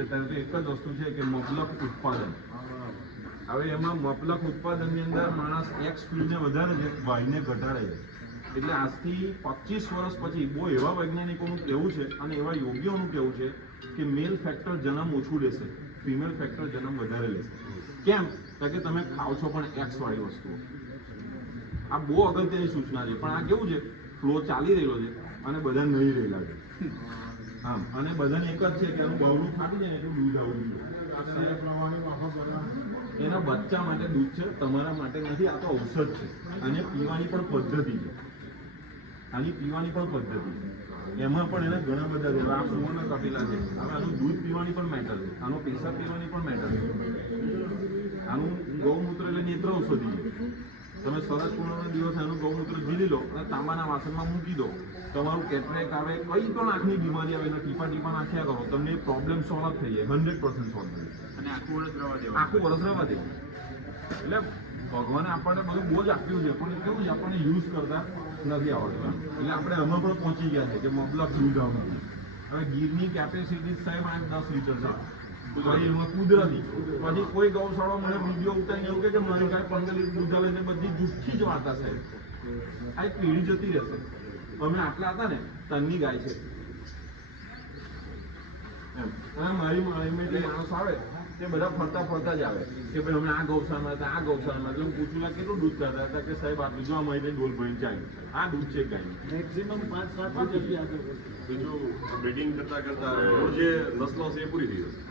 અત્યારે તો એક જ વસ્તુ છે કે મબલખ ઉત્પાદન. હવે એમાં મબલખ ઉત્પાદનની અંદર માણસ એક્સ સ્પીડને વધારે છે, વાયને ઘટાડે છે. એટલે આજથી 25 વર્ષ પછી બહુ એવા વૈજ્ઞાનિકોનું કહેવું છે અને એવા યોગીઓનું કહેવું છે કે મેલ ફેક્ટર જન્મ ઓછું લેશે, ફિમેલ ફેક્ટર જન્મ વધારે લેશે. કેમ? કારણ કે તમે ખાઓ છો પણ એક્સ વાળી વસ્તુઓ. આ બહુ અગત્યની સૂચના છે, પણ આ કેવું છે, ફ્લો ચાલી રહેલો છે અને બધા નહીં રહેલા છે. હા, અને બધાને એક જ છે કે આનું બાવડું ફાટી જાય એટલું દૂધ આવવું જોઈએ. એના બચ્ચા માટે દૂધ છે, તમારા માટે નથી. આ તો ઔષધ છે. અને પીવાની પણ પદ્ધતિ છે. આની પીવાની પણ પદ્ધતિ છે. એમાં પણ એના ઘણા બધા છે. આ સુવર્ણ કપિલા છે. હવે આનું દૂધ પીવાની પણ મેટર છે, આનો પેશાબ પીવાની પણ મેટર છે. આનું ગૌમૂત્ર એટલે નેત્ર ઔષધિ છે. તમે સરસ પૂર્ણનો દિવસ આનું ગૌમૂત્ર ઝીલી લો અને તાંબાના વાસણમાં મૂકી દો. તમારું કેટરેક આવે, કઈ પણ આંખની બીમારી આવે, એના ટીપા ટીપા નાખ્યા કરો, તમને પ્રોબ્લેમ સોલ્વ થઈ જાય, 100% સોલ્વ થઈ જાય. અને આખું વર્ષ રહેવા દેવું, આખું વર્ષ રહેવા દેવું. એટલે ભગવાને આપણને બધું બહુ જ આપ્યું છે, પણ કેવું છે, આપણને યુઝ કરતા નથી આવડતું. એટલે આપણે આમાં પણ પહોંચી ગયા છે કે મબલખ દૂધ આવું. હવે ગીરની કેપેસિટી સાહેબ 8-10 લીટર છે. પછી એમાં કુદરતી, પછી કોઈ ગૌશાળા મને વિડીયો ઉતારીને એવું કે મારી ગાય 15 લીટર દૂધ આવે, બધી જુઠ્ઠી જ વાર્તા સાહેબ. આ એક પેઢી જતી રહેશે. અમે આટલા હતા ને તનની ગાય છે એમ. મારી માણસ આવે તે બધા ફરતા જ આવે કે ભાઈ અમે આ ગૌશાળામાં હતા, આ ગૌશાળામાં. એટલે હું પૂછું કેટલું દૂધ કરતા હતા કે સાહેબ આટલું જો અમારી ડોલ ભરીને ચાલ્યું. આ દૂધ છે ગાયનું મેક્સિમમ 5-7 જલ્દી આગળ. બીજું બ્રીડિંગ કરતા જે નસલો છે એ પૂરી થઈ જશે.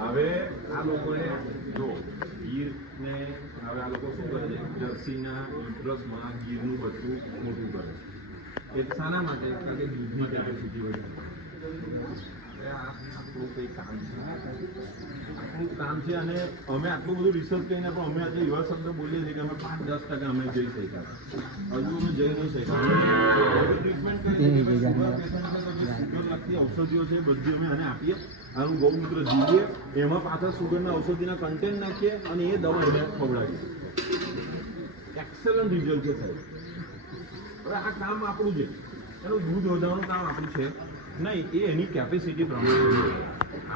હવે આ લોકોએ જો ગીરને હવે આ લોકો શું કરે છે, જર્સીના ઇન્ટરેસ્ટમાં ગીરનું બધું મોટું કરે છે. એ શાના માટે? કારણ કે દૂધની કેપેસિટી વધે. આપણું કંઈ કામ છે, આપણું કામ છે. અને અમે આટલું બધું રિસર્ચ કરીને પણ અમે આજે એવા શબ્દ બોલીએ છીએ કે અમે 5-10% અમે જઈ શક્યા, હજુ અમે જઈ નહીં શક્યા. ટ્રીટમેન્ટ કરીએ લગતી ઔષધિઓ છે બધી અમે આને આપીએ. આનું ગૌમૂત્ર જીવીએ, એમાં પાછા સુગરના ઔષધિના કન્ટેન્ટ નાખીએ અને એ દવા એને ખવડાવીએ. એક્સેલન્ટ રિઝલ્ટ છે સાહેબ. હવે આ કામ આપણું છે, એનું દૂધ વધારવાનું કામ આપણું છે નહીં, એ એની કેપેસિટી પ્રમાણે